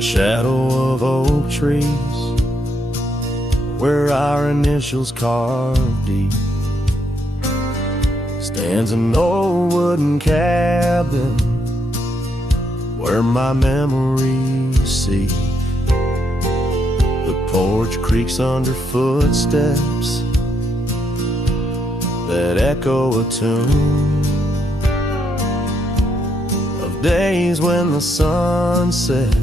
the shadow of oak trees, where our initials carved deep, stands an old wooden cabin where my memories seek. The porch creaks under footsteps that echo a tune of days when the sun set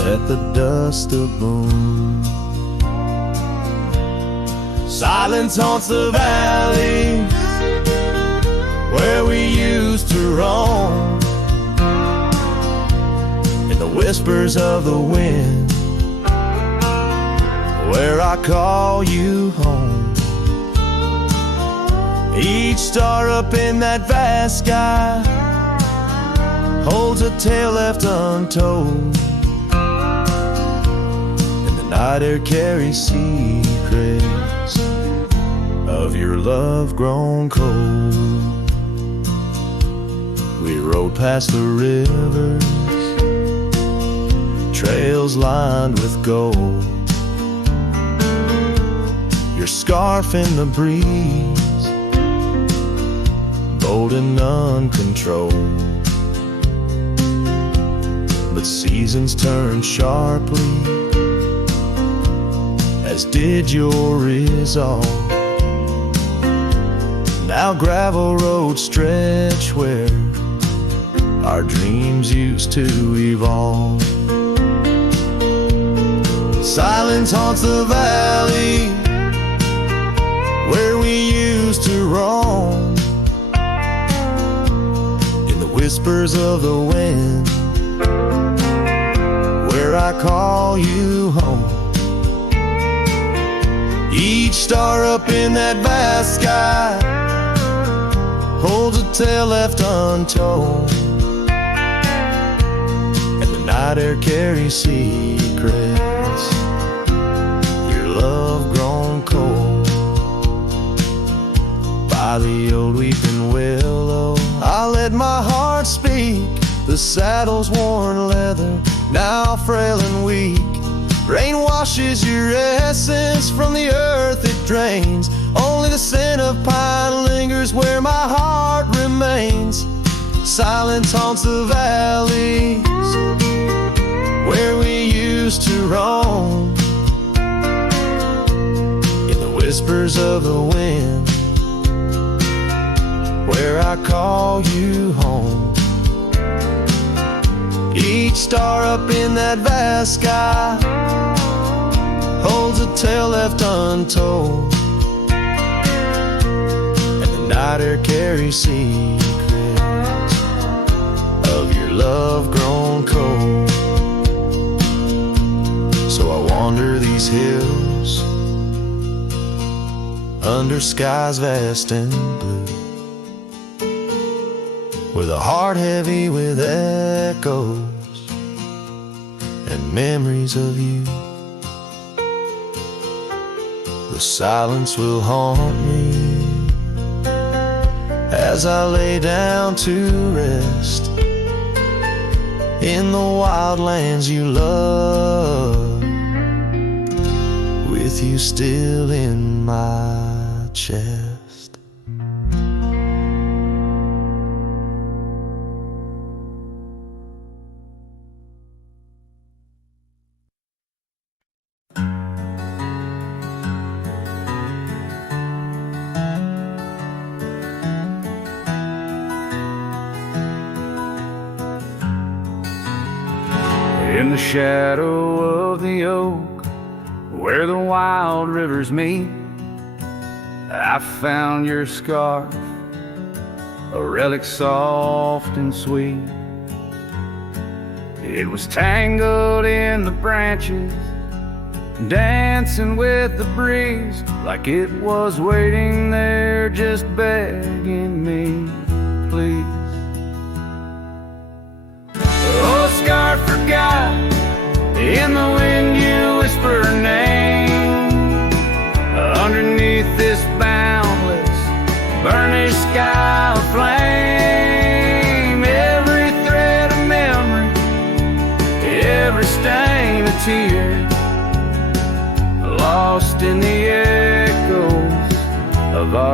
at the dust of moon. Silence haunts the valley where we used to roam, in the whispers of the wind where I call you home. Each star up in that vast sky holds a tale left untold, and the night air carries secrets of your love grown cold. We rode past the rivers, trails lined with gold, your scarf in the breeze, bold and uncontrolled. But seasons turn sharply, as did your resolve. Now gravel roads stretch where our dreams used to evolve. Silence haunts the valley where we used to roam, in the whispers of the wind where I call you home. Each star up in that vast sky holds a tale left untold, and the night air carries secrets, your love grown cold. By the old weeping willow I let my heart speak, the saddle's worn leather now frail and weak. Rain washes your essence from the earth it drains, only the scent of pine lingers where my heart remains. Silence haunts the valleys where we used to roam, in the whispers of the wind where I call you home. Each star up in that vast sky holds a tale left untold, and the night air carries secrets of your love grown cold. So I wander these hills under skies vast and blue, with a heart heavy with echoes and memories of you. The silence will haunt me as I lay down to rest in the wild lands you love, with you still in my chest. In the shadow of the oak, where the wild rivers meet, I found your scarf, a relic soft and sweet. It was tangled in the branches, dancing with the breeze, like it was waiting there just begging me, please. Oh, scarf forgot, in the wind you whisper her name, underneath this boundless burnished sky of flame. Every thread of memory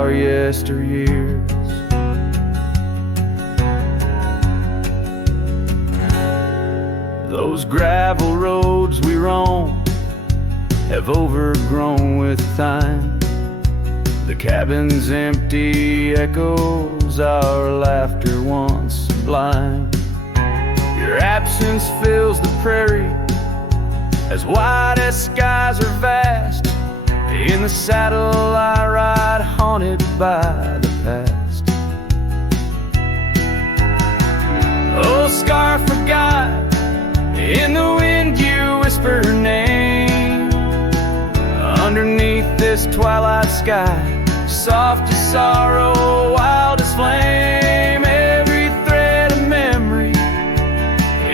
our yesteryears. Those gravel roads we roam have overgrown with time. The cabin's empty echoes our laughter once sublime. Your absence fills the prairie as wide as skies are vast. In the saddle I ride, haunted by the past. Oh, scar forgot, in the wind you whisper her name. Underneath this twilight sky, soft as sorrow, wild as flame. Every thread of memory,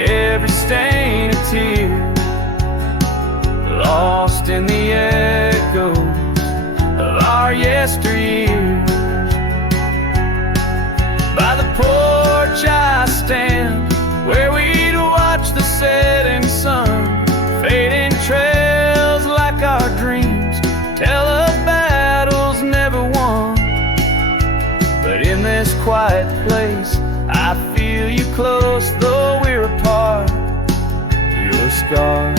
every stain of tear, lost in the echoes of our yesteryears. By the porch I stand, where we'd watch the setting sun. Fading trails like our dreams tell of battles never won. But in this quiet place I feel you close, though we're apart. Your scar,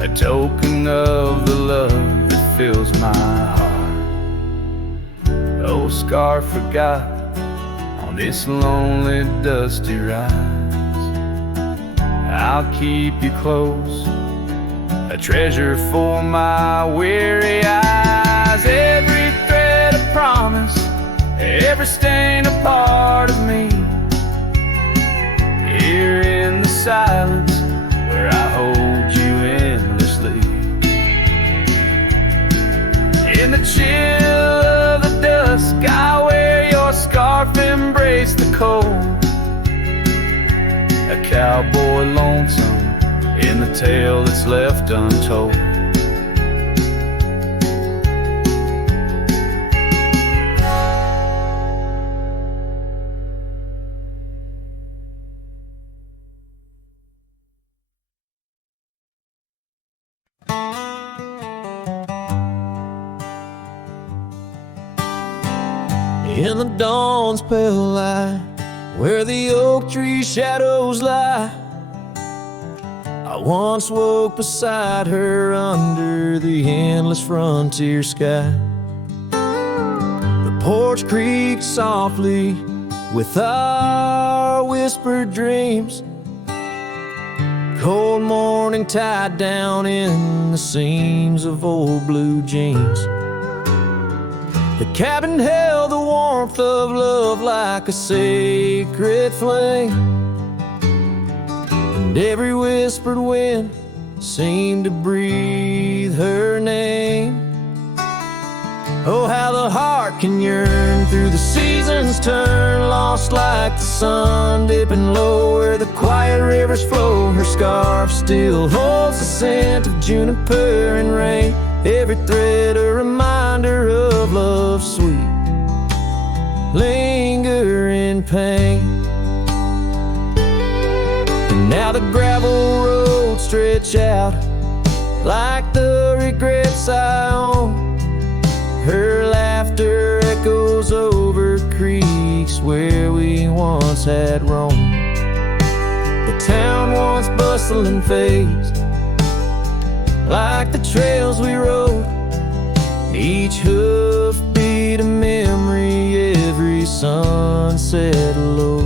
a token of the love that fills my heart. Oh, scar forgot, on this lonely dusty rise, I'll keep you close, a treasure for my weary eyes. Every thread a promise, every stain a part of me. Here in the silence where I hold you endlessly. In the chill of the dusk I wear your scarf, embrace the cold. A cowboy lonesome in the tale that's left untold. In the dawn's pale light, where the oak tree shadows lie, I once woke beside her under the endless frontier sky. The porch creaked softly with our whispered dreams. Cold morning tied down in the seams of old blue jeans. The cabin held the warmth of love like a sacred flame, and every whispered wind seemed to breathe her name. Oh, how the heart can yearn through the seasons turn, lost like the sun dipping low where the quiet rivers flow. Her scarf still holds the scent of juniper and rain, every thread a reminder of love's sweet lingering pain. And now the gravel roads stretch out like the regrets I own. Her laughter echoes over creeks where we once had roamed. The town once bustling fades like the trails we rode, each hoof beat a memory, every sunset low.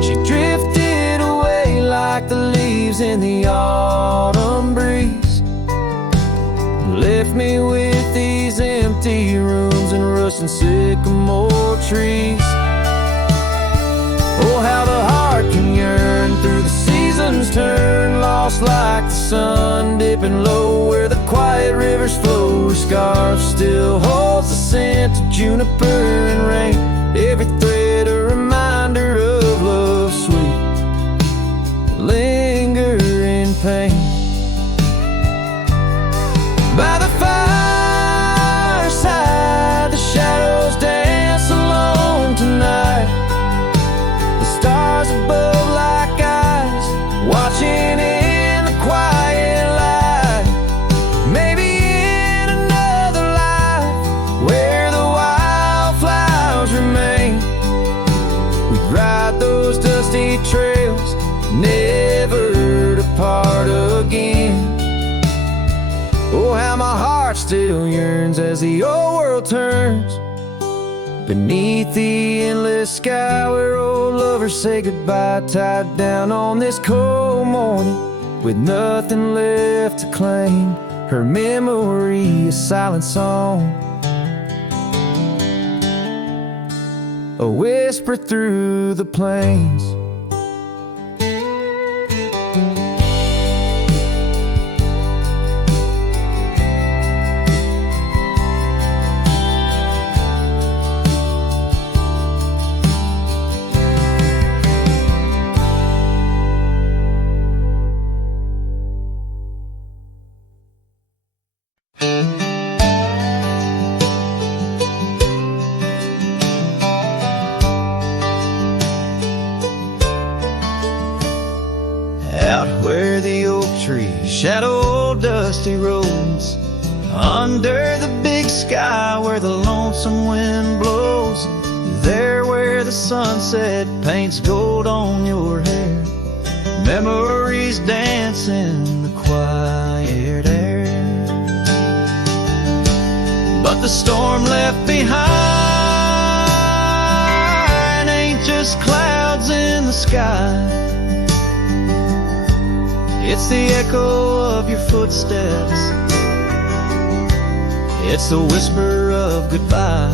She drifted away like the leaves in the autumn breeze, left me with these empty rooms and rusting sycamore trees. Oh, how the heart can yearn through the seasons turn, lost like the sun dipping low where the quiet rivers flow. Her scarf still holds the scent of juniper and rain, every thread a reminder of love's sweet lingering pain. By the fireside, the shadows dance alone tonight. The stars above like eyes, watching in the quiet light. Maybe in another life empty trails, never to part again. Oh, how my heart still yearns as the old world turns beneath the endless sky where old lovers say goodbye, tied down on this cold morning with nothing left to claim. Her memory, a silent song, a whisper through the plains. Where the oak trees shadow old dusty roads, under the big sky where the lonesome wind blows, there where the sunset paints gold on your hair, memories dance in the quiet air. But the storm left behind ain't just clouds in the sky. It's the echo of your footsteps, it's the whisper of goodbye.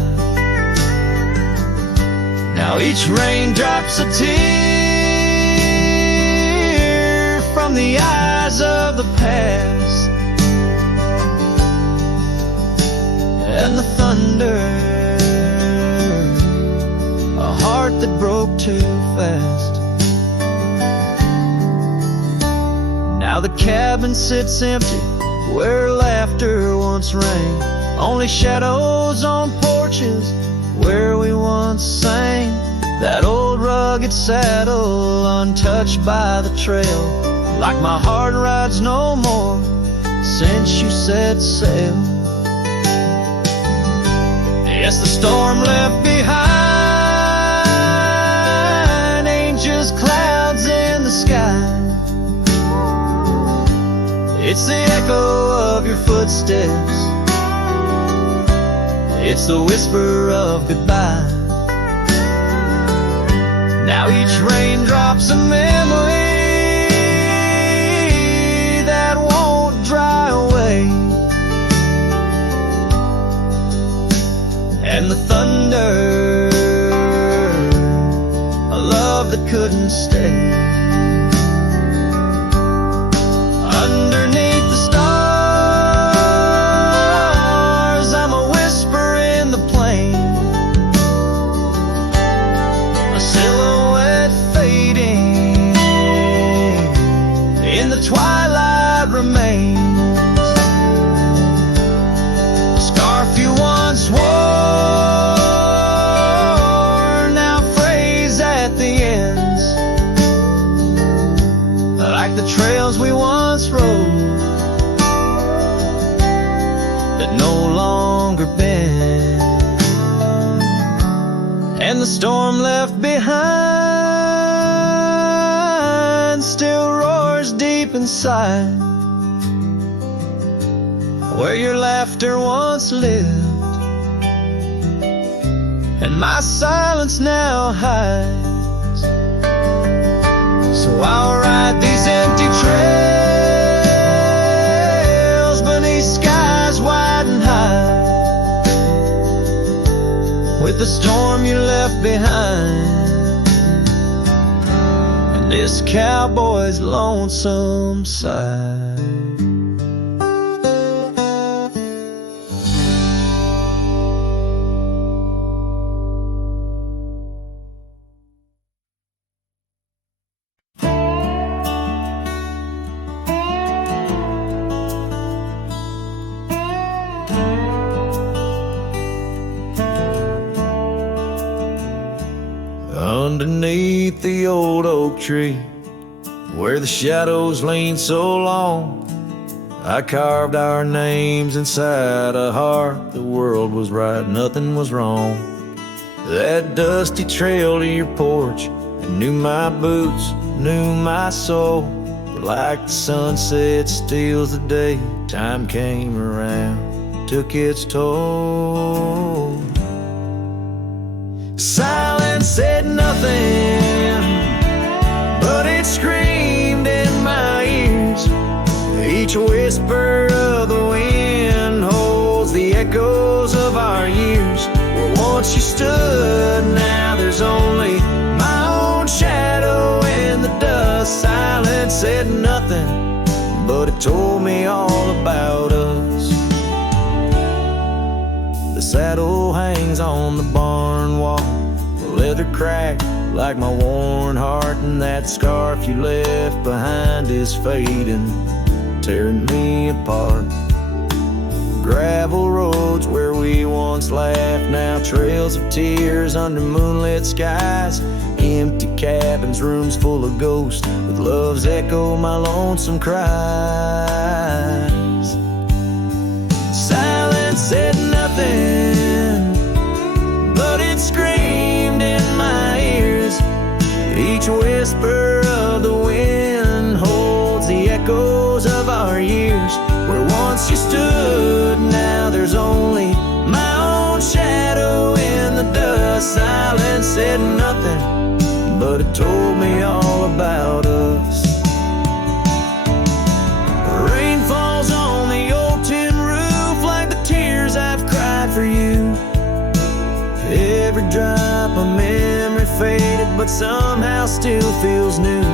Now each raindrop's a tear from the eyes of the past, and the thunder, a heart that broke too fast. Now the cabin sits empty where laughter once rang, only shadows on porches where we once sang. That old rugged saddle untouched by the trail, like my heart rides no more since you set sail. Yes, the storm left behind ain't just clouds in the sky. It's the echo of your footsteps, it's the whisper of goodbye. Now each raindrop's a memory that won't dry away, and the thunder, a love that couldn't stay. Underneath the stars, I'm a whisper in the plain, a silhouette fading in the twilight remains. A scarf you once wore now frays at the ends, like the trails we once rode that no longer bend. And the storm left behind still roars deep inside, where your laughter once lived and my silence now hides. So I'll ride these empty trails beneath skies wide and high, with the storm you left behind and this cowboy's lonesome side. Underneath the old oak tree, where the shadows lean so long, I carved our names inside a heart. The world was right, nothing was wrong. That dusty trail to your porch and knew my boots, knew my soul. But like the sunset steals the day, time came around, took its toll. Silence said nothing, but it screamed in my ears. Each whisper of the wind holds the echoes of our years. Where once you stood, now there's only my own shadow in the dust. Silence said nothing, but it told me all about us. The saddle hangs on the barn wall, the leather cracked like my worn heart, and that scarf you left behind is fading, tearing me apart. Gravel roads where we once laughed, now trails of tears under moonlit skies. Empty cabins, rooms full of ghosts, with love's echo, my lonesome cries. Silence said nothing, but it screamed in my ears. Each whisper of the wind holds the echoes of our years. Where once you stood, now there's only my own shadow in the dust. Silence said nothing, but it told me all about us. Rain falls on the old tin roof like the tears I've cried for you. Every drop of memory faded, but somehow still feels new.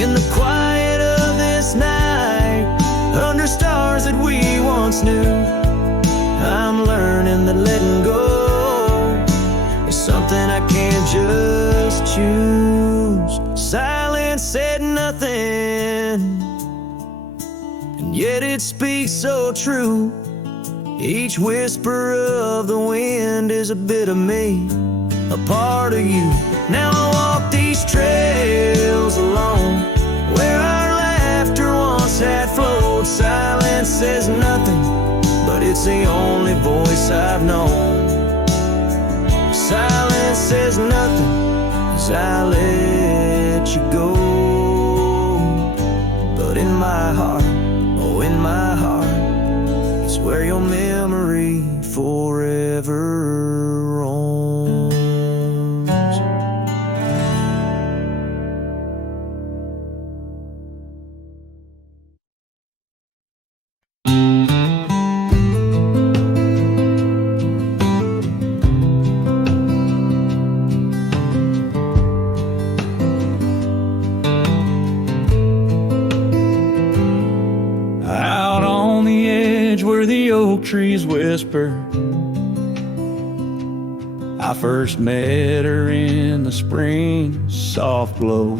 In the quiet of this night, under stars that we once knew, I'm learning that letting go is something I can't just choose. Silence said nothing, and yet it speaks so true. Each whisper of the wind is a bit of me, a part of you. Now I walk these trails alone, where our laughter once had flowed. Silence says nothing, but it's the only voice I've known. Silence says nothing as I let you go. But in my heart, oh in my heart, it's where your memory forever roams. Out on the edge where the oak trees whisper, I first met her in the spring soft glow.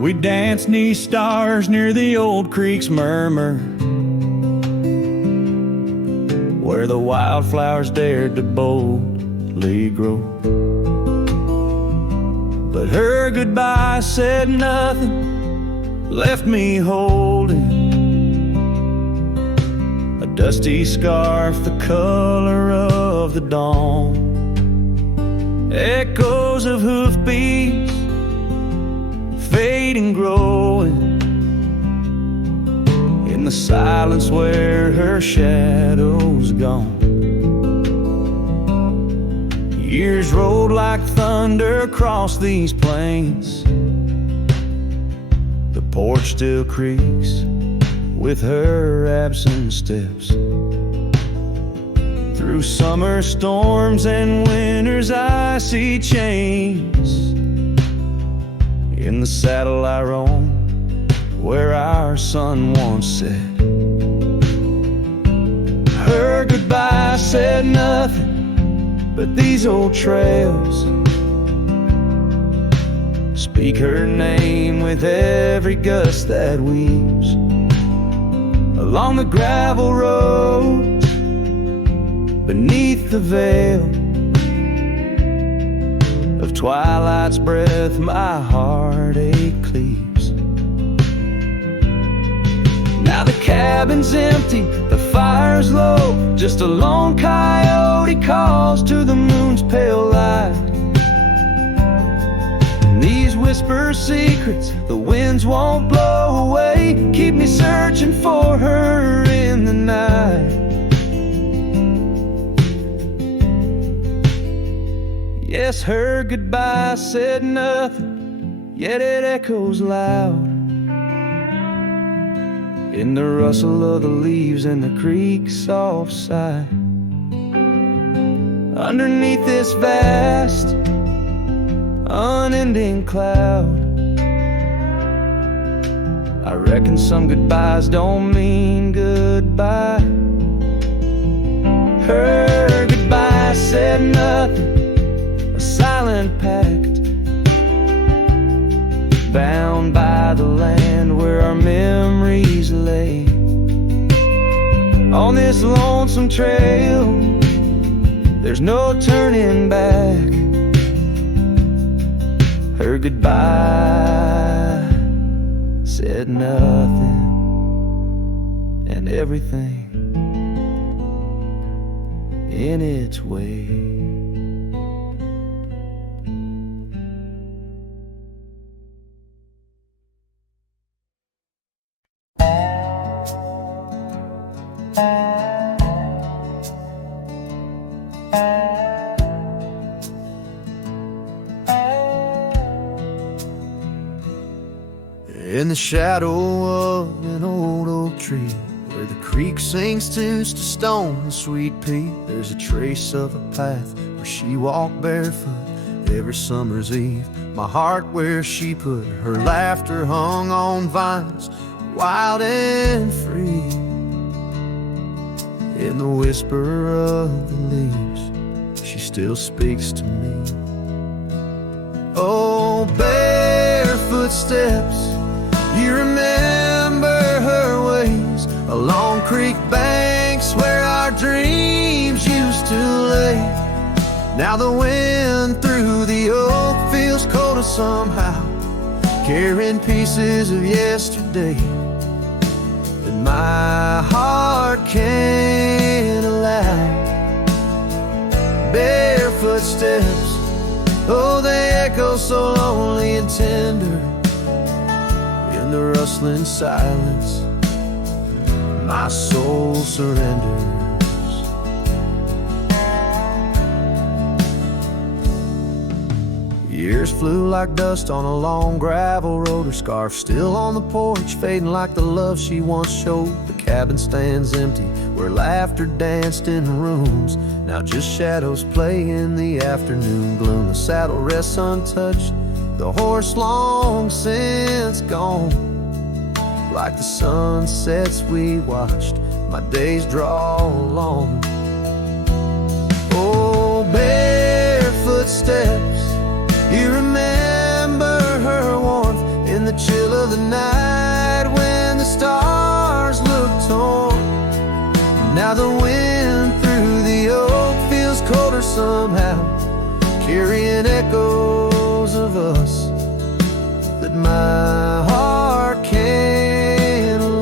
We danced 'neath stars near the old creek's murmur, where the wildflowers dared to boldly grow. But her goodbye said nothing, left me holding a dusty scarf the color of the dawn. Echoes of hoofbeats, fading, growing in the silence where her shadow's gone. Years rolled like thunder across these plains. The porch still creaks with her absent steps. Through summer storms and winter's icy chains, in the saddle I roam, where our sun once set. Her goodbye said nothing, but these old trails speak her name with every gust that weaves along the gravel roads beneath the veil of twilight's breath. My heartache cleaves. Now the cabin's empty, the fire's low, just a lone coyote calls to the moon's pale light. her secrets the winds won't blow away. Keep me searching for her in the night. Yes, her goodbye said nothing, yet it echoes loud in the rustle of the leaves and the creek's soft sigh. Underneath this vast, unending cloud, I reckon some goodbyes don't mean goodbye. Her goodbye said nothing, a silent pact, bound by the land where our memories lay. On this lonesome trail, there's no turning back. Her goodbye said nothing, and everything in its way. In the shadow of an old oak tree, where the creek sinks to stone and sweet pea, there's a trace of a path where she walked barefoot every summer's eve. My heart where she put her laughter hung on vines, wild and free. In the whisper of the leaves, she still speaks to me. Oh, barefoot steps, you remember her ways along creek banks where our dreams used to lay. Now the wind through the oak feels colder somehow, carrying pieces of yesterday that my heart can't allow. Barefoot steps, oh, they echo so lonely and tender in the rustling silence. My soul surrenders. Years flew like dust on a long gravel road. Her scarf still on the porch, fading like the love she once showed. The cabin stands empty where laughter danced in rooms. Now just shadows play in the afternoon gloom. The saddle rests untouched, the horse long since gone. Like the sunsets we watched, my days draw long. Oh, barefoot steps, you remember her warmth in the chill of the night when the stars looked torn. Now the wind through the oak feels colder somehow, carrying echoes of us that my heart can't allow.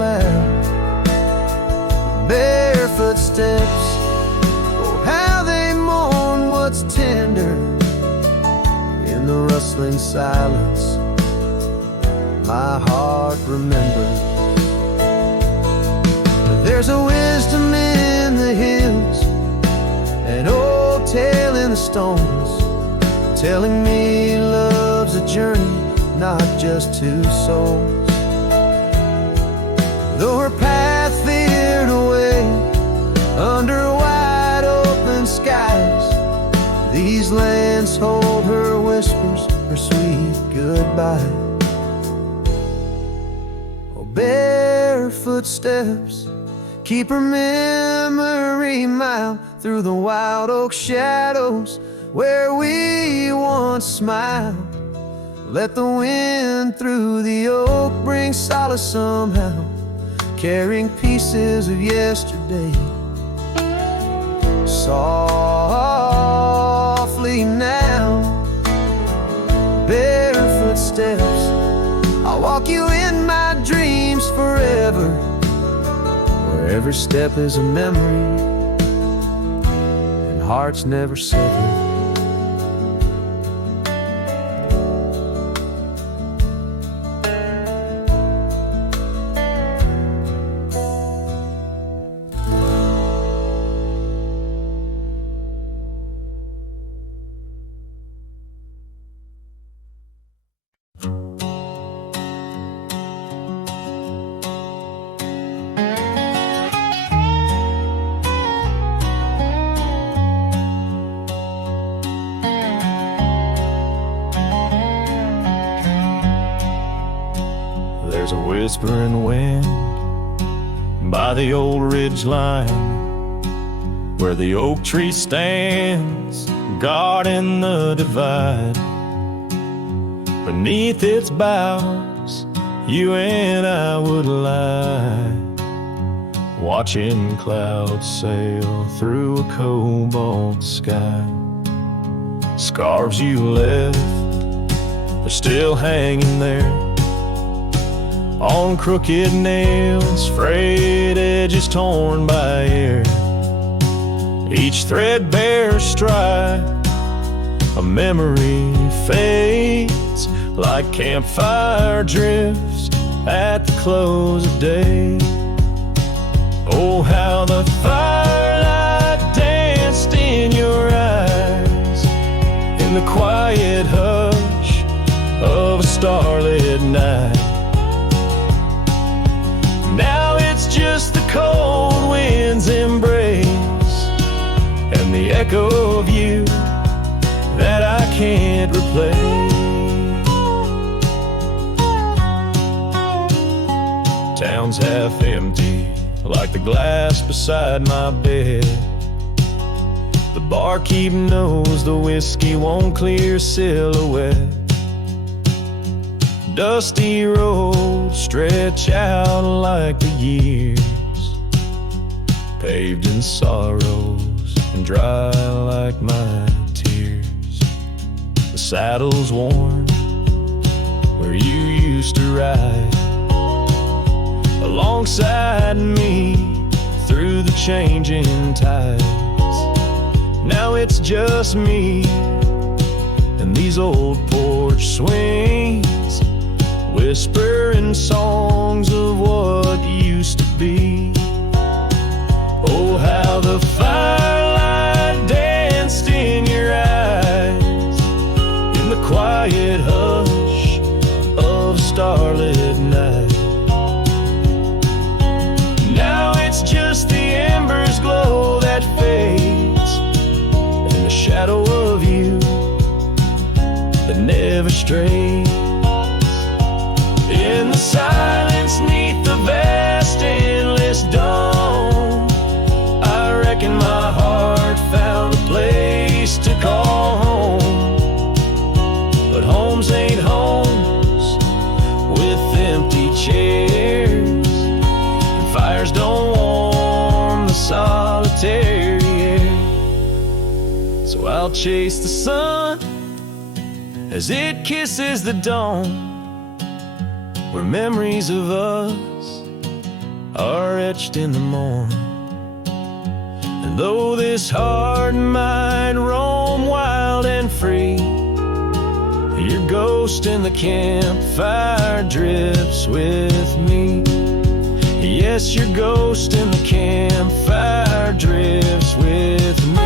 Barefoot steps, oh how they mourn what's tender in the rustling silence. My heart remembers. There's a wisdom in the hills, an old tale in the stones, telling me love's a journey, not just two souls. Though her path veered away under wide open skies, these lands hold her whispers, her sweet goodbye. Oh, barefoot steps, keep her memory mild through the wild oak shadows where we once smiled. Let the wind through the oak bring solace somehow, carrying pieces of yesterday. Softly now, barefoot steps, I'll walk you in my dreams forever, where every step is a memory and hearts never sever. whispering wind by the old ridge line, where the oak tree stands guarding the divide. Beneath its boughs, you and I would lie, watching clouds sail through a cobalt sky. Scarves you left, they're still hanging there, on crooked nails, frayed edges torn by air. Each threadbare stripe, a memory fades like campfire drifts at the close of day. Oh, how the firelight danced in your eyes, in the quiet hush of a starlit night. Now it's just the cold wind's embrace and the echo of you that I can't replace. Town's half empty, like the glass beside my bed. The barkeep knows the whiskey won't clear silhouette. Dusty roads stretch out like the years, paved in sorrows and dry like my tears. The saddle's worn where you used to ride alongside me through the changing tides. Now it's just me and these old porch swings, whispering songs of what used to be. Oh, how the firelight danced in your eyes, in the quiet hush of a starlit night. Now it's just the embers glow that fades, and the shadow of you that never strays. In the silence neath the vast endless dawn, I reckon my heart found a place to call home. But homes ain't homes with empty chairs, and fires don't warm the solitary air. So I'll chase the sun as it kisses the dawn, where memories of us are etched in the morn. And though this heart might roam wild and free, your ghost in the campfire drifts with me. Yes, your ghost in the campfire drifts with me.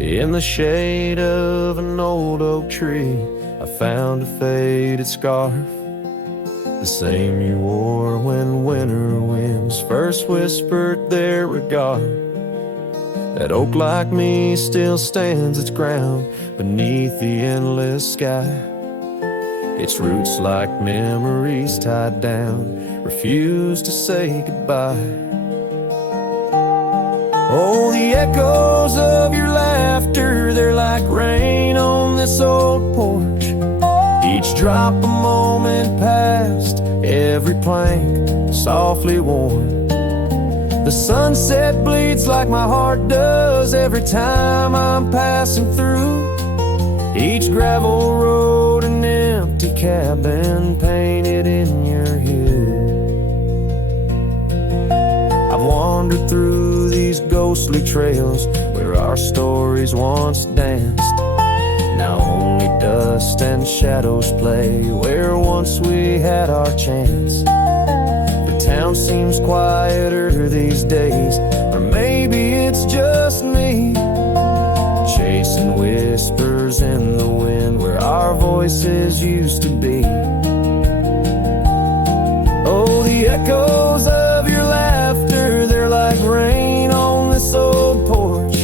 In the shade of an old oak tree, I found a faded scarf, the same you wore when winter winds first whispered their regard. That oak like me still stands its ground beneath the endless sky, its roots like memories tied down, refuse to say goodbye. Oh, the echoes of your laughter, they're like rain on this old porch. Each drop a moment past, every plank softly worn. The sunset bleeds like my heart does every time I'm passing through. Each gravel road an empty cabin painted in your hue. I've wandered through these ghostly trails where our stories once danced. Now only dust and shadows play where once we had our chance. The town seems quieter these days, or maybe it's just me. whispers in the wind where our voices used to be. Oh, the echoes of your laughter, they're like rain on this old porch.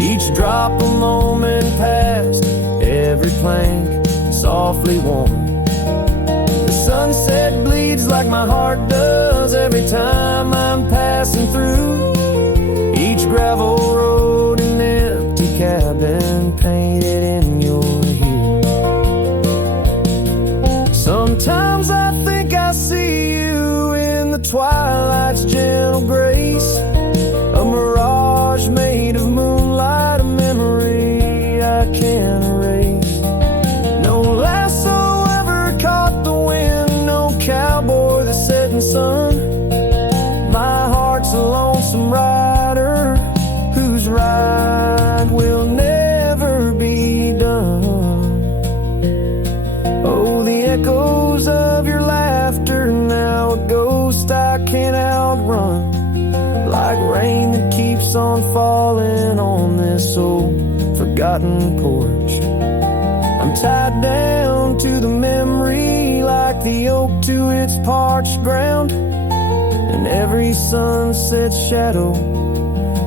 Each drop a moment past, every plank softly worn. The sunset bleeds like my heart does every time I'm passing through each gravel road and empty cabin painted in your hue. Sometimes I think I see you in the twilight's gentle grace, a mirage made of moonlight, a memory I can't erase. No lasso ever caught the wind, no cowboy the setting sun. My heart's a lonesome rider whose ride will never be done. Oh, the echoes of your laughter, now a ghost I can't outrun, like rain that keeps on falling on this old forgotten porch. I'm tied down to the memory like the oak to its parched ground, and every sunset shadow,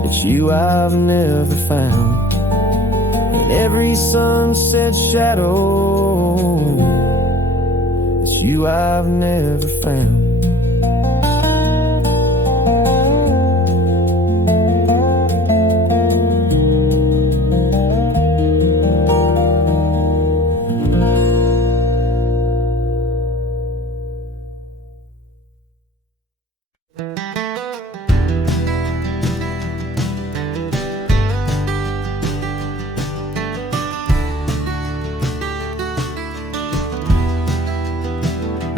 it's you I've never found. And every sunset shadow, it's you I've never found.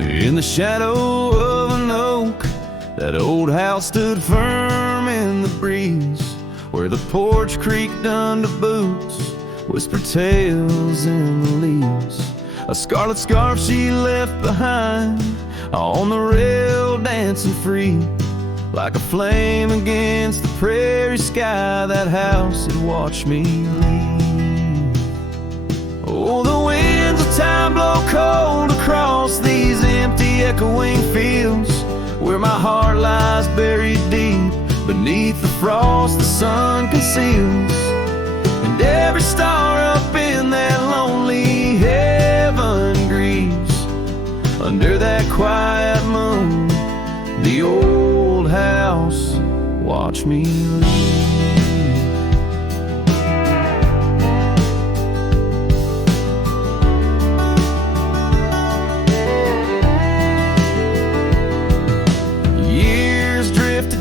In the shadow of an oak, that old house stood firm in the breeze, where the porch creaked under boots, whispered tales in the leaves. A scarlet scarf she left behind on the rail, dancing free, like a flame against the prairie sky. That house had watched me leave. Oh, the winds of time blow cold across these empty echoing fields, where my heart lies buried deep beneath the frost the sun conceals. And every star up in that lonely heaven grieves under that quiet moon. The old house watched me leave.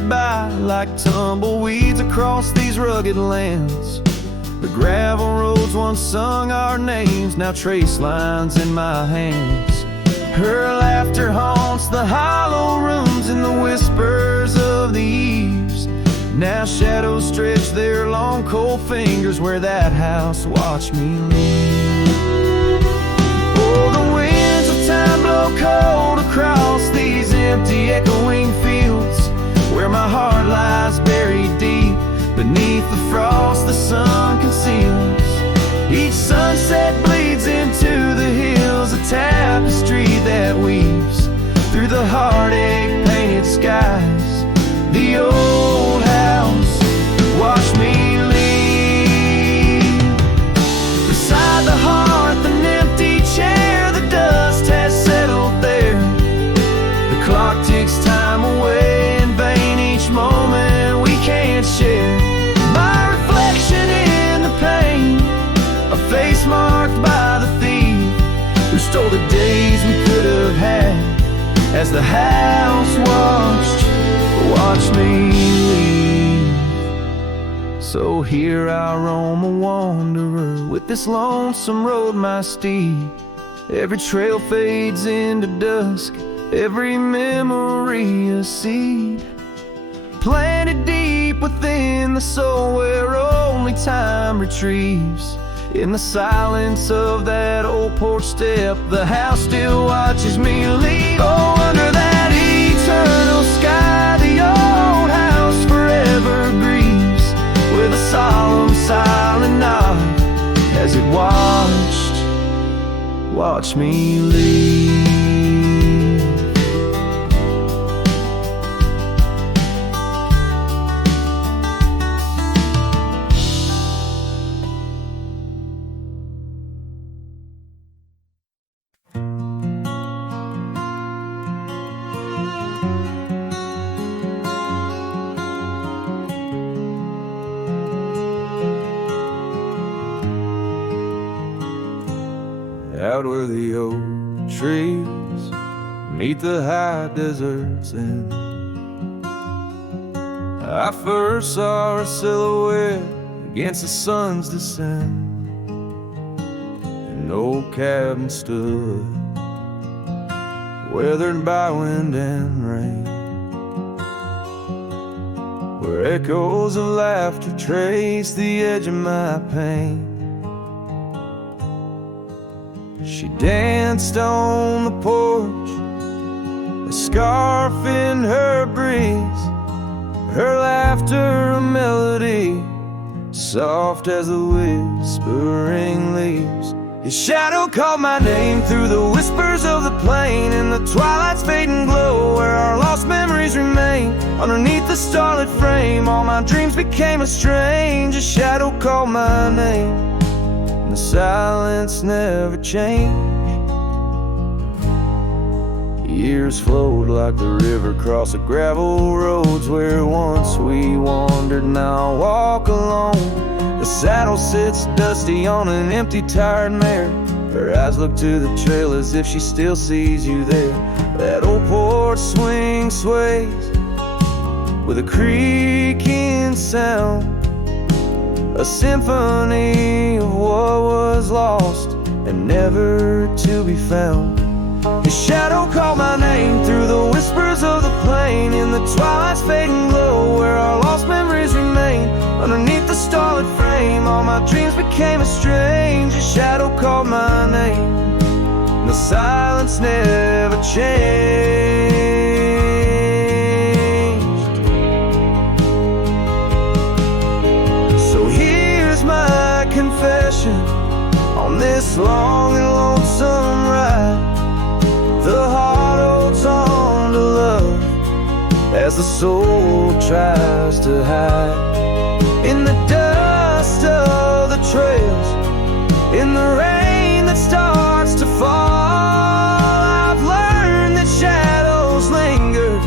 By like tumbleweeds across these rugged lands. The gravel roads once sung our names, now trace lines in my hands. Her laughter haunts the hollow rooms and the whispers of the eaves. Now shadows stretch their long cold fingers where that house watched me leave. Oh, the winds of time blow cold across these empty echoing fields, where my heart lies buried deep beneath the frost the sun conceals. Each sunset bleeds into the hills, a tapestry that weaves through the heartache painted skies. The old house watched me leave. Beside the hearth, an empty chair, the dust has settled there. The clock ticks time away, moment we can't share. My reflection in the pain, a face marked by the thief who stole the days we could have had, as the house watched me leave. So here I roam a wanderer, with this lonesome road my steed. Every trail fades into dusk, every memory a seed planted deep within the soul, where only time retrieves. In the silence of that old porch step, the house still watches me leave. Oh, under that eternal sky, the old house forever grieves, with a solemn silent nod as it watches watch me leave. Out where the oak trees meet the high deserts end, I first saw her silhouette against the sun's descent. An old cabin stood, weathered by wind and rain, where echoes of laughter traced the edge of my pain. She danced on the porch, a scarf in her breeze, her laughter a melody, soft as the whispering leaves. His shadow called my name through the whispers of the plain, in the twilight's fading glow where our lost memories remain. Underneath the starlit frame, all my dreams became a strange. A shadow called my name, the silence never changed. Years flowed like the river across the gravel roads where once we wandered, now I walk alone. The saddle sits dusty on an empty, tired mare. Her eyes look to the trail as if she still sees you there. That old porch swing sways with a creaking sound, a symphony of what was lost and never to be found. His shadow called my name through the whispers of the plain, in the twilight's fading glow where our lost memories remain. Underneath the starlit frame, all my dreams became a strange. His shadow called my name, and the silence never changed. So here's my confession on this long and lonesome ride. The heart holds on to love as the soul tries to hide. In the dust of the trails, in the rain that starts to fall, I've learned that shadows linger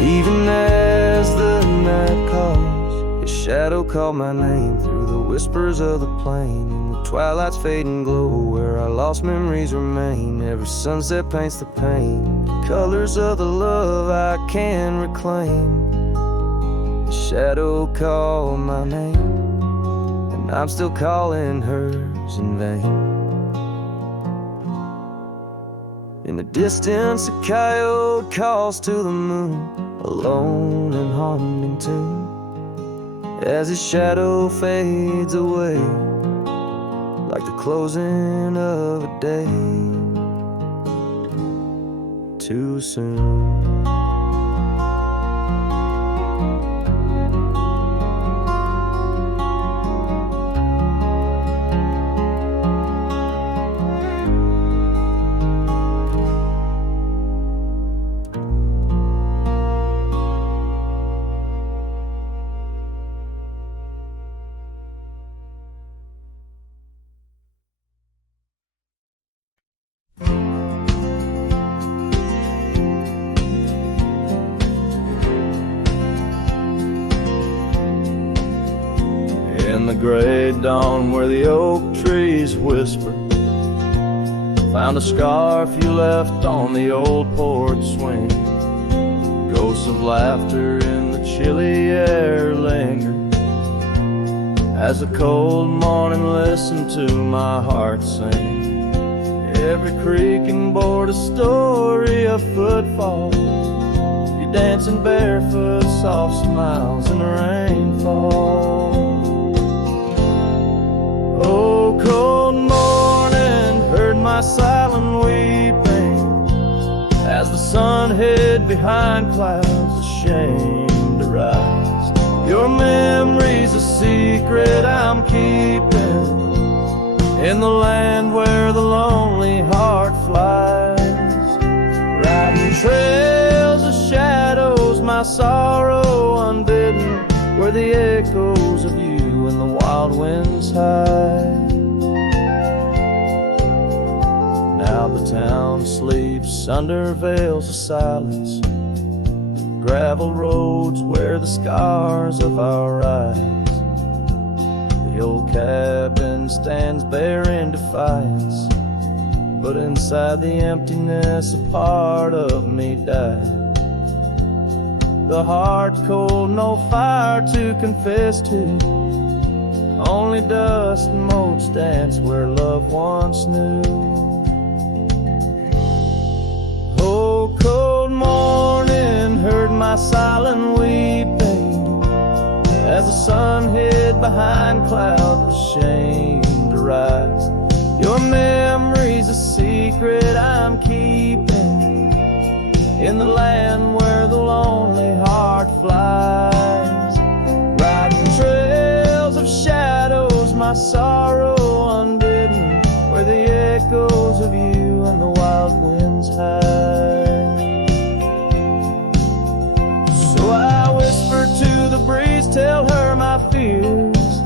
even as the night calls. His shadow called my name through the whispers of the plain, in the twilight's fading glow where our lost memories remain. Every sunset paints the pain, colors of the love I can reclaim. The shadow called my name, and I'm still calling hers in vain. In the distance, a coyote calls to the moon, a lone and haunting tune, as his shadow fades away like the closing of a day too soon. In the gray dawn where the oak trees whisper, found a scarf you left on the old porch swing. Ghosts of laughter in the chilly air linger as the cold morning listened to my heart sing. Every creaking board a story of footfall, you dancing barefoot, soft smiles in the rainfall. Oh, cold morning, heard my silent weeping as the sun hid behind clouds, ashamed to rise. Your memory's a secret I'm keeping in the land where the lonely heart my sorrow unbidden, where the echoes of you and the wild winds hide. Now the town sleeps under veils of silence, gravel roads wear the scars of our eyes. The old cabin stands bare in defiance, but inside the emptiness a part of me died. The heart cold, no fire to confess to, only dust and motes dance where love once knew. Oh, cold morning, heard my silent weeping as the sun hid behind clouds ashamed to rise. Your memory's a secret I'm keeping in the land where the lonely heart flies, riding trails of shadows, my sorrow unbidden, where the echoes of you and the wild winds hide. So I whisper to the breeze, tell her my fears,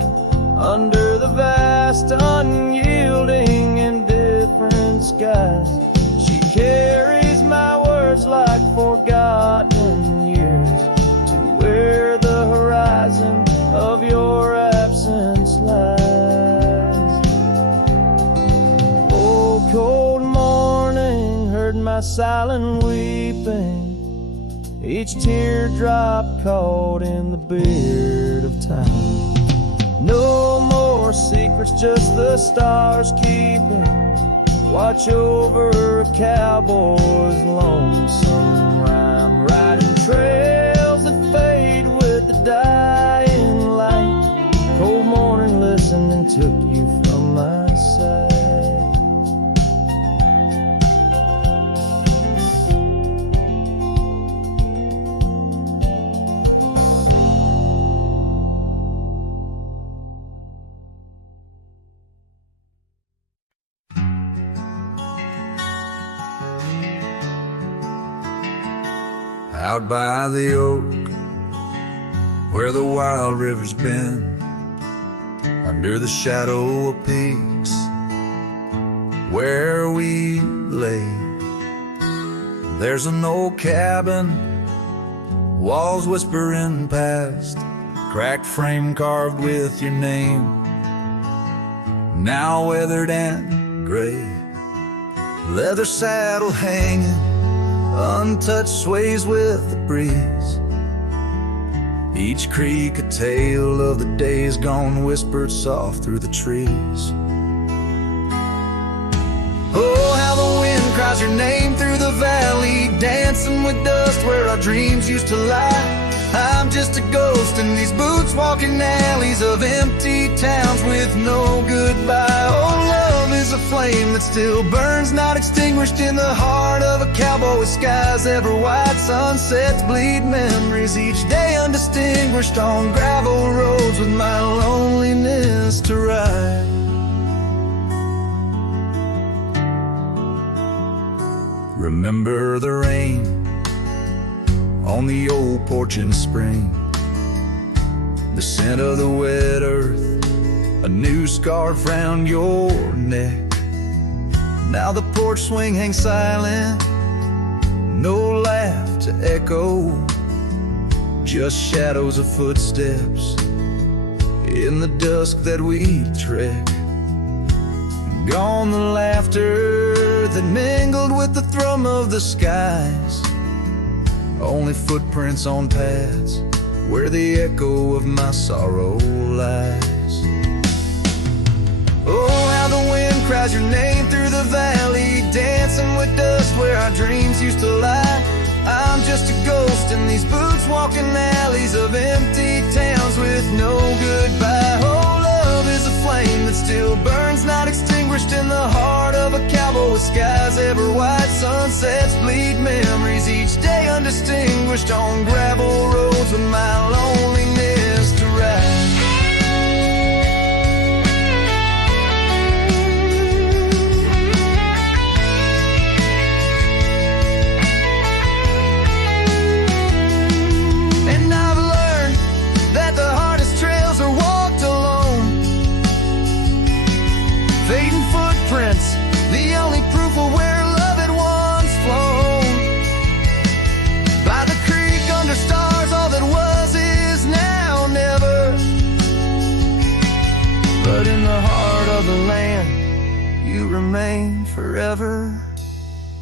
under the vast unyielding indifferent skies. She carries my words like forgotten years to where the horizon of your absence lies. Oh, cold morning, heard my silent weeping, each teardrop caught in the beard of time. No more secrets, just the stars keeping watch over a cowboy's lonesome rhyme, riding trails that fade with the dying light. Cold morning listened and took you from my side. Out by the oak, where the wild river's been, under the shadow of peaks, where we lay, there's an old cabin, walls whispering past, cracked frame carved with your name, now weathered and gray, leather saddle hanging, untouched sways with the breeze. Each creak a tale of the days gone, whispered soft through the trees. Oh, how the wind cries your name through the valley, dancing with dust where our dreams used to lie. I'm just a ghost in these boots, walking alleys of empty towns with no goodbye. Oh, love is a flame that still burns, not extinguished in the heart of a cowboy with skies ever white. Sunsets bleed memories each day undistinguished on gravel roads with my loneliness to ride. Remember the rain on the old porch in spring, the scent of the wet earth, a new scarf round your neck. Now the porch swing hangs silent, no laugh to echo, just shadows of footsteps in the dusk that we trek. Gone the laughter that mingled with the thrum of the skies, only footprints on paths where the echo of my sorrow lies. Oh, how the wind cries your name through the valley, dancing with dust where our dreams used to lie. I'm just a ghost in these boots, walking alleys of empty towns with no goodbye. Oh, love is a flame that still burns, not extinguished in the heart of a cowboy with skies ever white. Sunsets bleed memories each day undistinguished on gravel roads with my loneliness to ride. remain forever.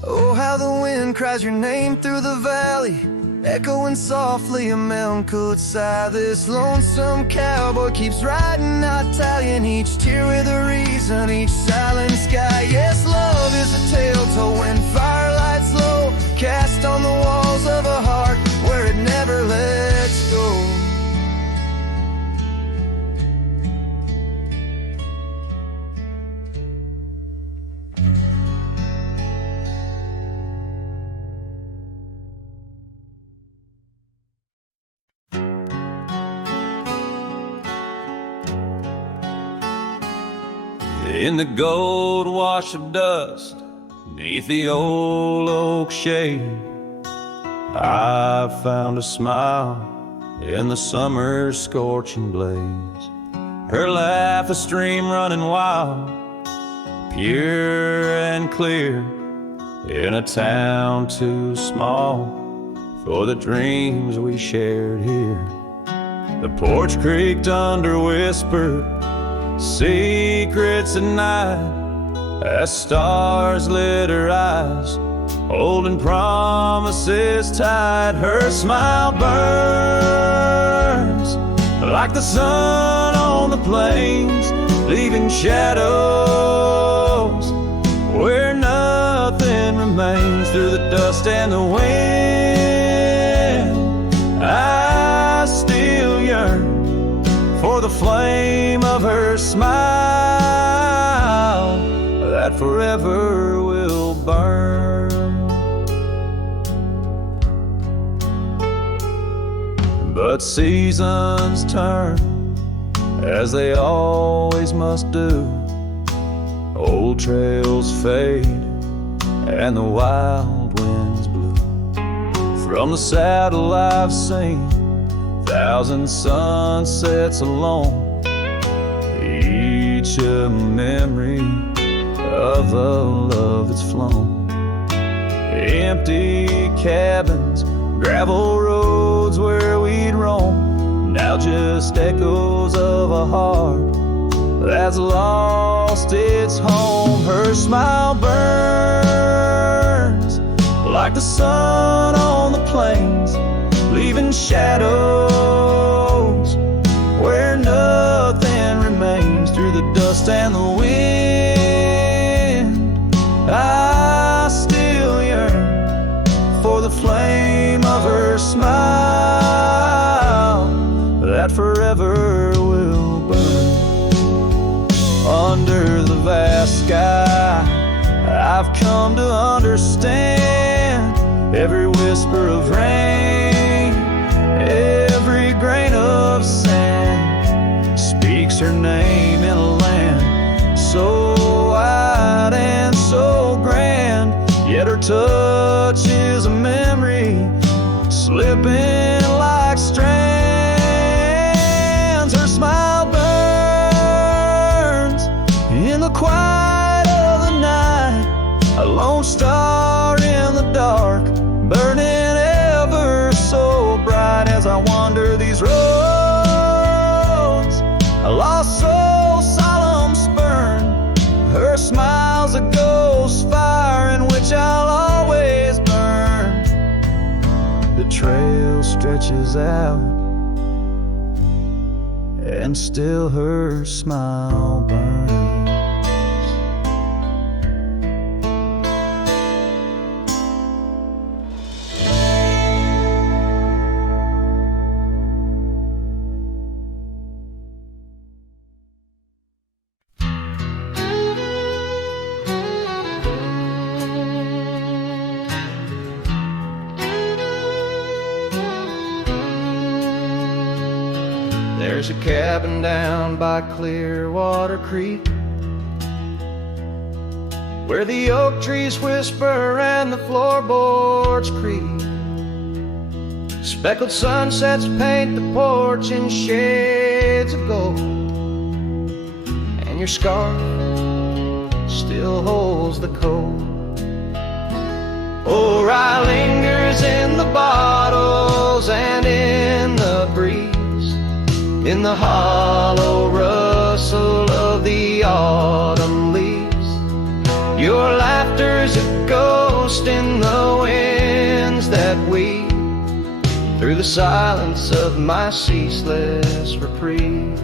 Oh, how the wind cries your name through the valley, echoing softly a melancholy sigh. This lonesome cowboy keeps riding, not tallying each tear with a reason, each silent sky. Yes, love is a tale told when fire lights low, cast on the walls of a heart where it never lets go. In the gold wash of dust, neath the old oak shade, I found a smile in the summer's scorching blaze. Her laugh a stream running wild, pure and clear, in a town too small for the dreams we shared here. The porch creaked under whispered secrets at night, as stars lit her eyes, holding promises tight. Her smile burns like the sun on the plains, leaving shadows where nothing remains. Through the dust and the wind, I still yearn for the flame of her smile that forever will burn. But seasons turn, as they always must do. Old trails fade and the wild winds blow. From the saddle I've seen 1,000 sunsets alone, each a memory of a love that's flown. Empty cabins, gravel roads where we'd roam, now just echoes of a heart that's lost its home. Her smile burns like the sun on the plains, leaving shadows where nothing remains. Through the dust and the wind, I still yearn for the flame of her smile that forever will burn. Under the vast sky, I've come to understand every whisper of rain, every grain of sand speaks her name in a land so wide and so grand. Yet her touch is a memory slipping like strands. Her smile burns in the quiet of the night, a lone star in the dark, burning ever so bright. As I wander these roads, a lost soul solemn spurn, her smile's a ghost fire in which I'll always burn. The trail stretches out, and still her smile burns. There's a cabin down by Clearwater Creek, where the oak trees whisper and the floorboards creak. Speckled sunsets paint the porch in shades of gold, and your scarf still holds the cold. Oh, rye lingers in the bottles and in the breeze, in the hollow rustle of the autumn leaves. through the silence of my ceaseless reprieve.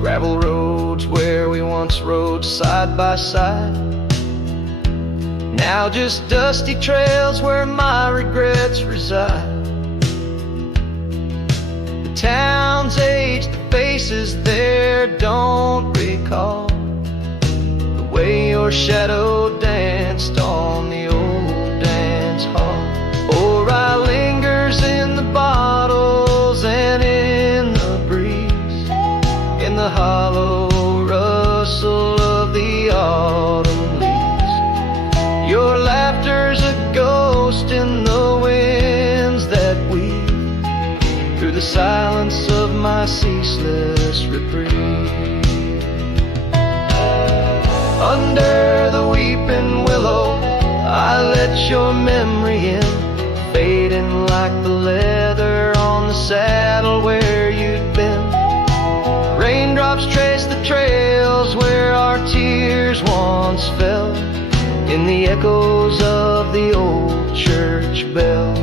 Gravel roads where we once rode side by side, now just dusty trails where my regrets reside. The town's age, the faces there don't recall the way your shadow danced on the old dance hall. Or I lingers in the bottles and in the breeze, in the hollow rustle of the autumn leaves. Your laughter's a ghost in the winds that weave through the silence of my ceaseless reprieve. Under the weeping willow, I let your memory in, fading like the leather on the saddle where you'd been. Raindrops trace the trails where our tears once fell, in the echoes of the old church bell.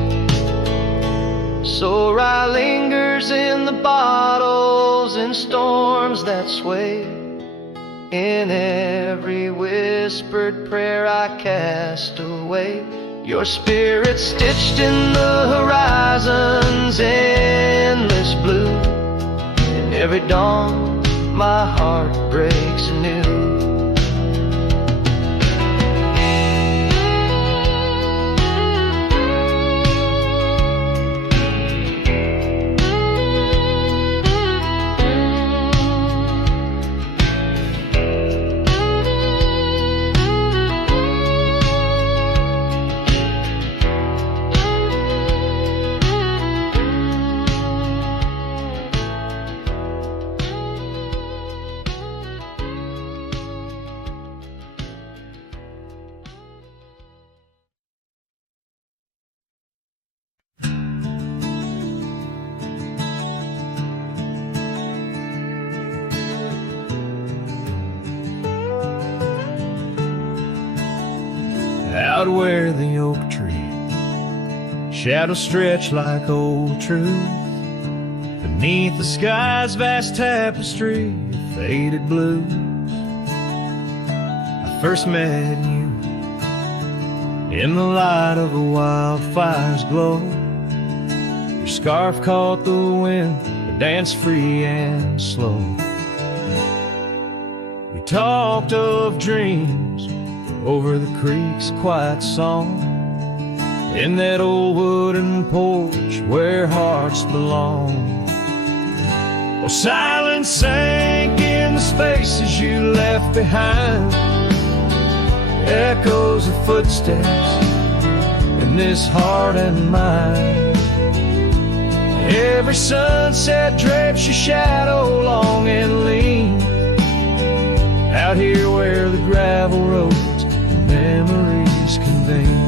So rye lingers in the bottles, in storms that sway, in every whispered prayer I cast away. Your spirit stitched in the horizon's endless blue, and every dawn my heart breaks anew. Out where the oak tree shadows stretch like old truth, beneath the sky's vast tapestry of faded blues, I first met you in the light of a wildfire's glow. Your scarf caught the wind, but danced free and slow. We talked of dreams over the creek's quiet song, in that old wooden porch where hearts belong. Oh, silence sank in the spaces you left behind, echoes of footsteps in this heart and mind. Every sunset drapes your shadow long and lean, out here where the gravel roads memories convene.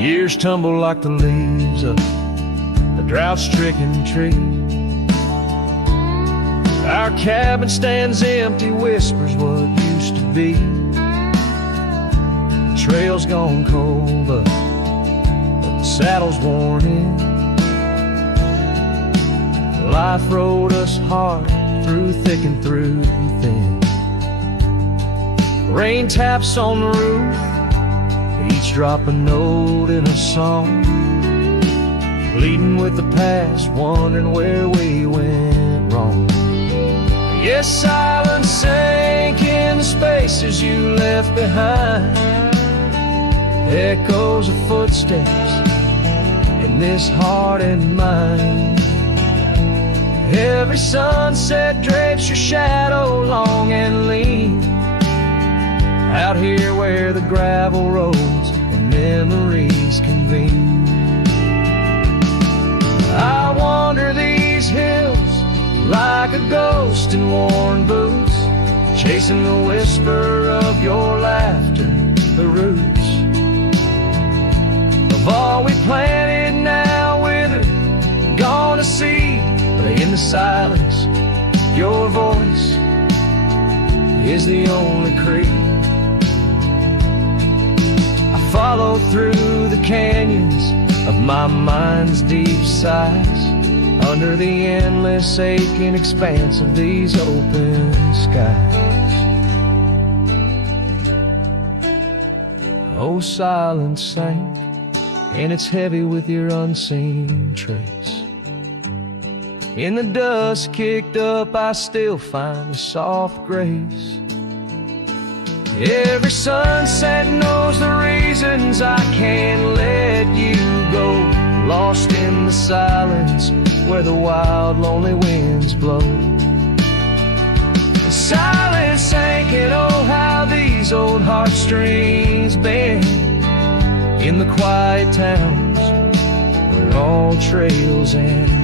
Years tumble like the leaves of a drought-stricken tree. Our cabin stands empty, whispers what used to be. The trail's gone cold, but the saddle's worn in. Life rode us hard through thick and through thin. Rain taps on the roof, each drop a note in a song, pleading with the past, wondering where we went wrong. Yes, silence sank in the spaces you left behind, echoes of footsteps in this heart and mind. Every sunset drapes your shadow long and lean, out here where the gravel roads and memories convene. I wander these hills like a ghost in worn boots, chasing the whisper of your laughter, the roots of all we planted now withered, gone to see the silence, your voice is the only creed. I follow through the canyons of my mind's deep sighs, under the endless aching expanse of these open skies. Oh, silent saint, and it's heavy with your unseen trace. In the dust kicked up, I still find a soft grace. Every sunset knows the reasons I can't let you go, lost in the silence where the wild, lonely winds blow. The silence sank, and oh, how these old heartstrings bend in the quiet towns where all trails end.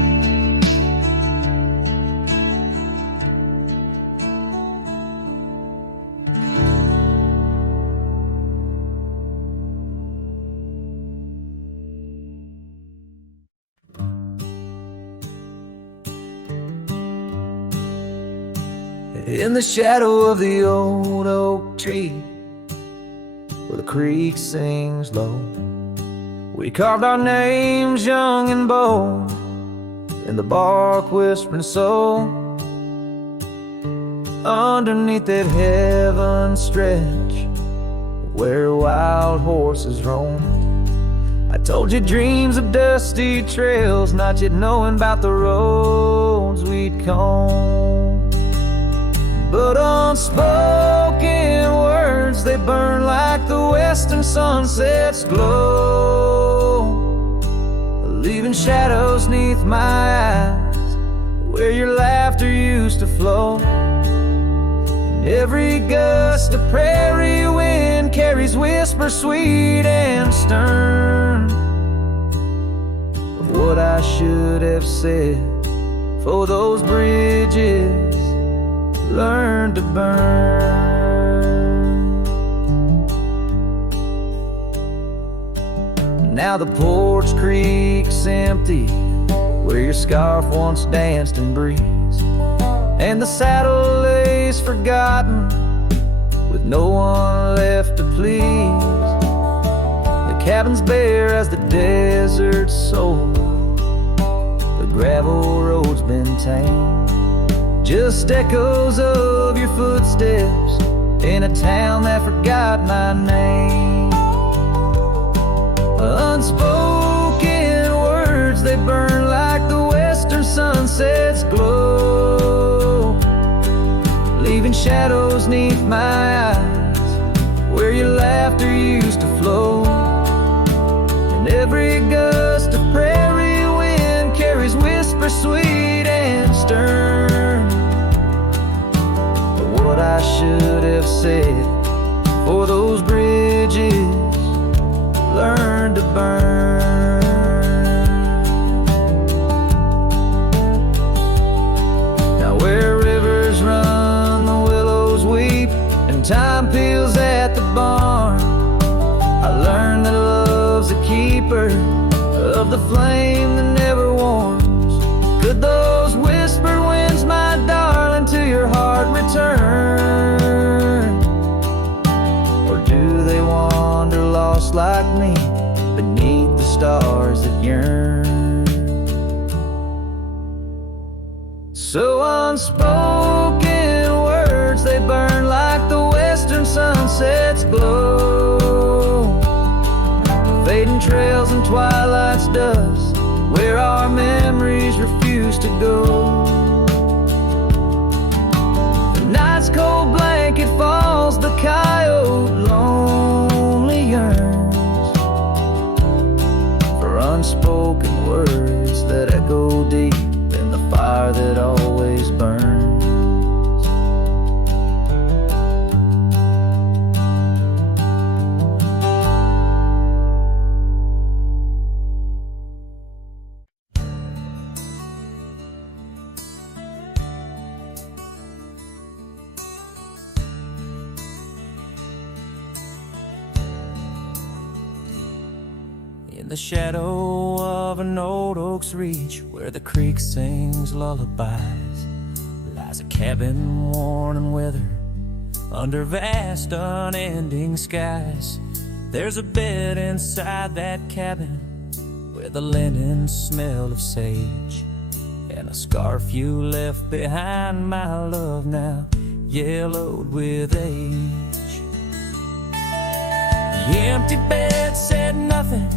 In the shadow of the old oak tree, where the creek sings low, we carved our names young and bold in the bark whispering soul. Underneath that heaven stretch where wild horses roam, I told you dreams of dusty trails, not yet knowing about the roads we'd comb. But unspoken words, they burn like the western sunset's glow, leaving shadows 'neath my eyes where your laughter used to flow. And every gust of prairie wind carries whispers sweet and stern of what I should have said, for those bridges learn to burn. Now the porch creek's empty where your scarf once danced in breeze, and the saddle lays forgotten with no one left to please. The cabin's bare as the desert's soul, the gravel road's been tamed, just echoes of your footsteps in a town that forgot my name. Unspoken words, they burn like the western sunset's glow, leaving shadows 'neath my eyes where your laughter used to flow. And every gust of prairie wind carries whispers sweet and stern, what I should have said, for those bridges learn to burn. Now where rivers run, the willows weep, and time peels at the barn, I learned that love's a keeper of the flame that never warms. Could those whispered winds, my darling, to your heart return? Or do they wander lost like me beneath the stars that yearn? So unspoken words, they burn like the western sunset's glow, fading trails and twilight's dust where our memories refuse to go. Night's cold blanket falls, the coyote lonely yearns for unspoken words that echo deep in the fire that always burns. In the shadow of an old oak's reach, where the creek sings lullabies, lies a cabin worn and weathered under vast unending skies. There's a bed inside that cabin with a linen smell of sage, and a scarf you left behind, my love, now yellowed with age. The empty bed said nothing,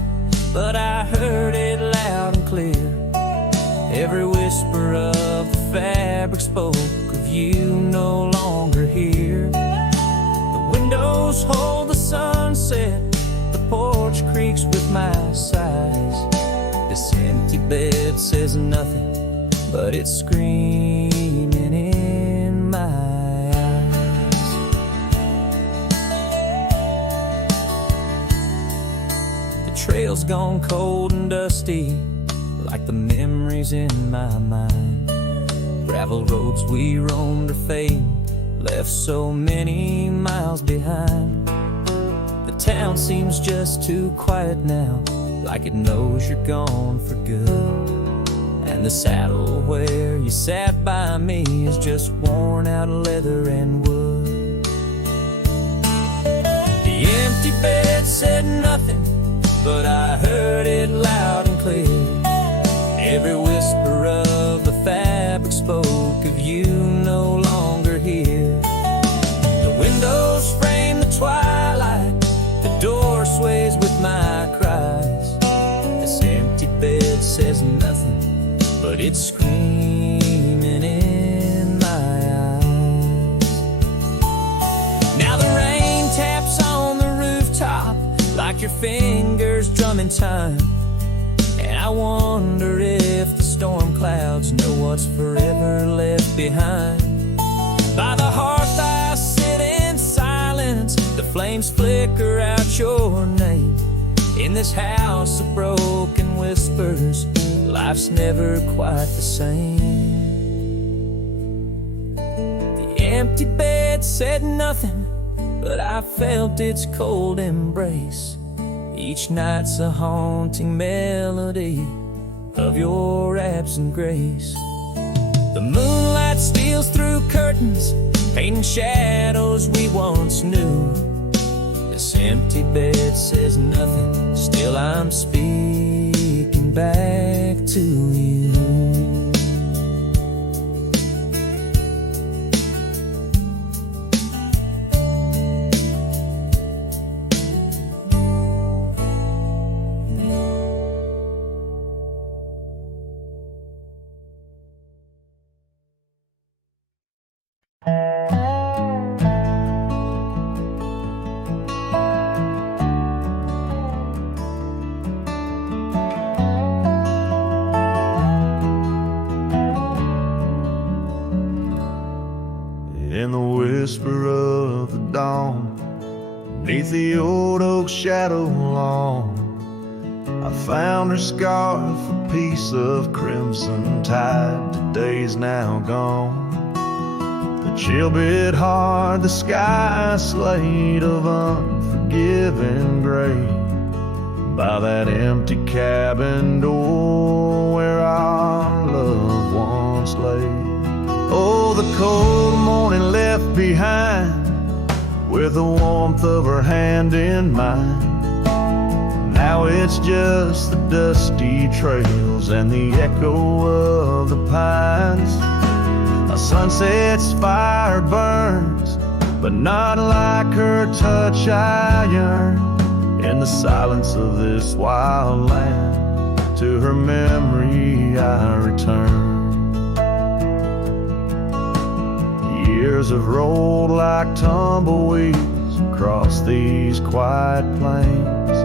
but I heard it loud and clear. Every whisper of the fabric spoke of you no longer here. The windows hold the sunset, the porch creaks with my sighs. This empty bed says nothing, but it's screaming in my eyes. The trail's gone cold and dusty, like the memories in my mind. Gravel roads we roamed are fading, left so many miles behind. The town seems just too quiet now, like it knows you're gone for good. And the saddle where you sat by me is just worn out leather and wood. The empty bed said nothing, but I heard it loud and clear. Every whisper of the fabric spoke of you no longer here. The windows frame the twilight, the door sways with my cries. This empty bed says nothing, but it's screaming in my eyes. Now the rain taps on the rooftop like your fingers drumming time, and I wonder if the storm clouds know what's forever left behind. By the hearth I sit in silence, the flames flicker out your name. In this house of broken whispers, life's never quite the same. The empty bed said nothing, but I felt its cold embrace. Each night's a haunting melody of your absent grace. The moonlight steals through curtains, painting shadows we once knew. This empty bed says nothing, still I'm speaking back to you. In the whisper of the dawn, beneath the old oak shadow long, I found her scarf, a piece of crimson tide. Today's now gone. The chill bit hard, the sky slate of unforgiving gray. By that empty cabin door where our loved ones lay. Oh, the cold morning left behind, with the warmth of her hand in mine. Now it's just the dusty trails and the echo of the pines. A sunset's fire burns, but not like her touch I yearn. In the silence of this wild land, to her memory I return. Years have rolled like tumbleweeds across these quiet plains.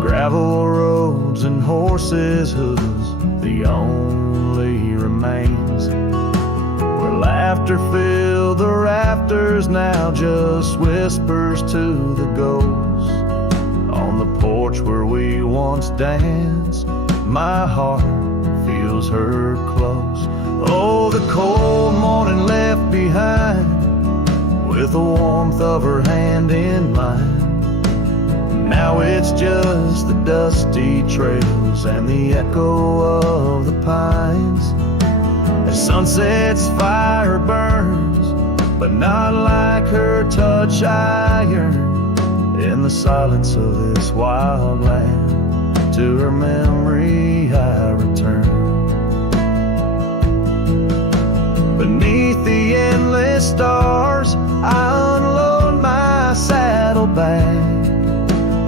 Gravel roads and horses' hooves, the only remains. Where laughter filled the rafters, now just whispers to the ghosts. On the porch where we once danced, my heart feels her close. Oh, the cold morning left behind, with the warmth of her hand in mine. Now it's just the dusty trails and the echo of the pines. As sunset's fire burns, but not like her touch I yearn. In the silence of this wild land, to her memory I return. Beneath the endless stars, I unload my saddlebag.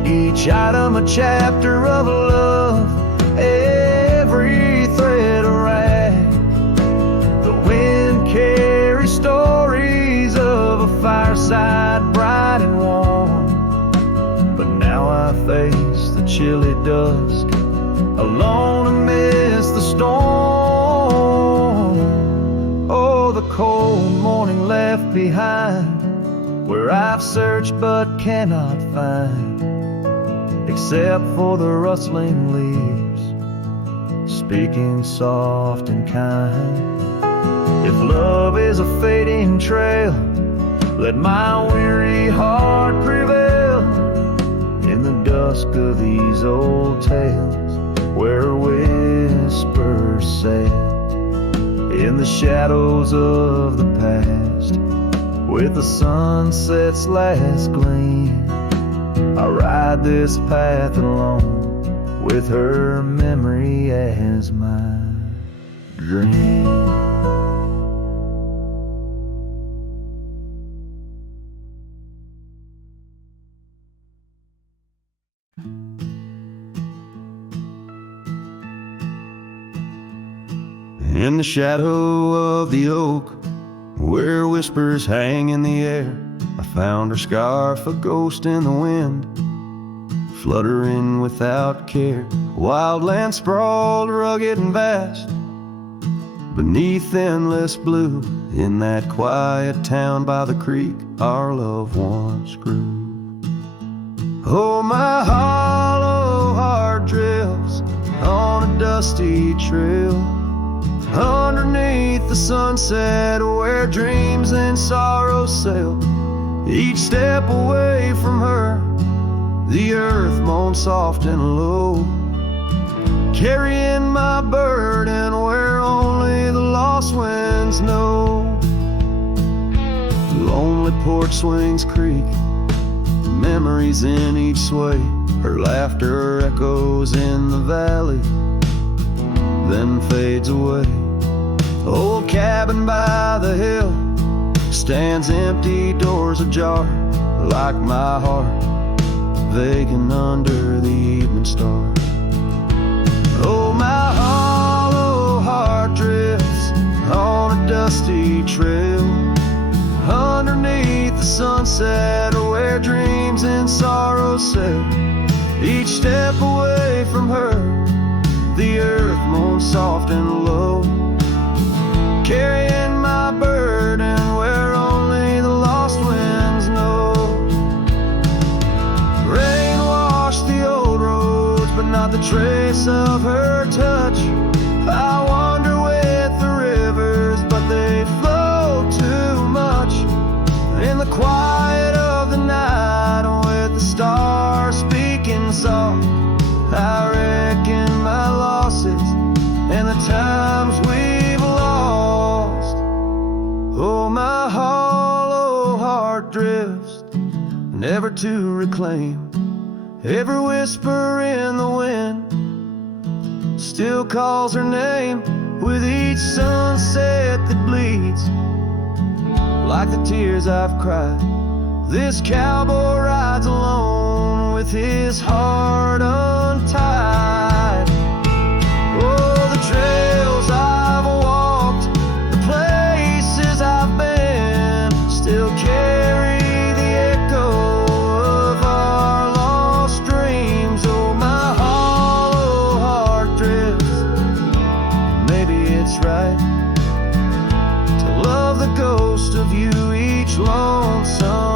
Each item a chapter of love, every thread a rag. The wind carries stories of a fireside bright and warm. But now I face the chilly dusk, alone amidst the storm. Oh, the cold morning left behind, where I've searched but cannot find, except for the rustling leaves, speaking soft and kind. If love is a fading trail, let my weary heart prevail in the dusk of these old tales, where whispers sail in the shadows of the past. With the sunset's last gleam, I ride this path alone, with her memory as my dream. In the shadow of the oak, where whispers hang in the air, I found her scarf, a ghost in the wind, fluttering without care. Wildland sprawled, rugged and vast, beneath endless blue. In that quiet town by the creek, our love once grew. Oh, my hollow heart drifts on a dusty trail, underneath the sunset, where dreams and sorrows sail. Each step away from her, the earth moans soft and low, carrying my burden where only the lost winds know. Lonely porch swings creak, memories in each sway. Her laughter echoes in the valley, then fades away. Old cabin by the hill stands empty, doors ajar, like my heart vacant under the evening star. Oh, my hollow heart drifts on a dusty trail, underneath the sunset, where dreams and sorrows sail. Each step away from her, the earth moans soft and low, carrying my burden where only the lost winds know. Rain washed the old roads, but not the trace of her touch. I wander with the rivers, but they flow too much. In the quiet of the night, with the stars speaking soft, I reckon my losses and the times we've lost. Oh, my hollow heart drifts, never to reclaim. Every whisper in the wind still calls her name, with each sunset that bleeds like the tears I've cried. This cowboy rides alone with his heart untied. Oh, the trails I've walked, the places I've been, still carry the echo of our lost dreams. Oh, my hollow heart drifts, maybe it's right to love the ghost of you each lonesome